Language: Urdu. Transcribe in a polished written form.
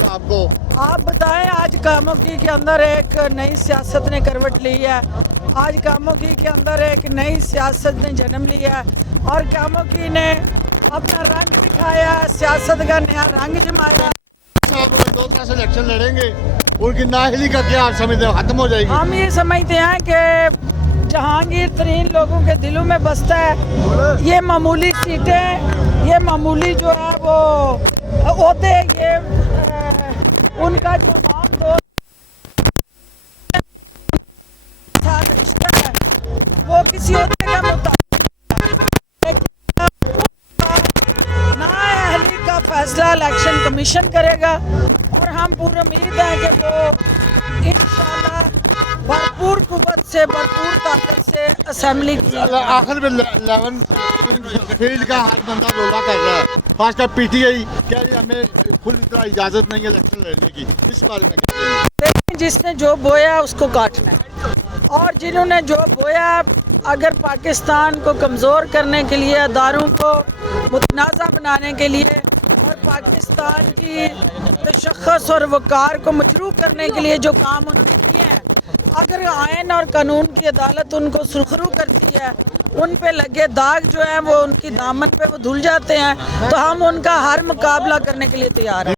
لگتا آپ کو؟ آپ بتائیں آج کاموکی کے اندر ایک نئی سیاست نے کروٹ لی ہے، آج کاموکی کے اندر ایک نئی سیاست نے جنم لیا ہے اور کاموکی نے اپنا رنگ دکھایا، سیاست کا نیا رنگ جمایا۔ صاحب 2 طرح سے الیکشن لڑیں گے، ان کی نااہلی کا کیا آپ سمجھتے ہیں ختم ہو جائے گی؟ ہم یہ سمجھتے ہیں کہ جہانگیر ترین لوگوں کے دلوں میں بستا ہے، یہ معمولی سیٹیں، یہ معمولی جو ہے وہ عہدے، یہ ان کا جو عوام ساتھ رشتہ ہے وہ کسی عہدے کا مطابق نااہلی کا فیصلہ الیکشن کمیشن کرے گا اور ہم پوری امید ہے کہ وہ انشاءاللہ بھرپور قوت سے، بھرپور طاقت سے اسمبلی کی آخر میں 11 فیلڈ کا ہر بندہ رولا کر رہا ہے، خاص کر پی ٹی آئی کہہ رہی ہمیں کھلی طرح اجازت نہیں ہے الیکشن لڑنے کی، اس بارے میں کیا کہیں گے؟ دیکھیں، جس نے جو بویا اس کو کاٹنا ہے اور جنہوں نے جو بویا، اگر پاکستان کو کمزور کرنے کے لیے، اداروں کو متنازع بنانے کے لیے اور پاکستان کی تشخص اور وقار کو مجروح کرنے کے لیے جو کام انہوں نے کیے ہیں، اگر آئین اور قانون کی عدالت ان کو سرخرو کرتی ہے، ان پہ لگے داغ جو ہیں وہ ان کی دامن پہ وہ دھل جاتے ہیں، تو ہم ان کا ہر مقابلہ کرنے کے لیے تیار ہیں۔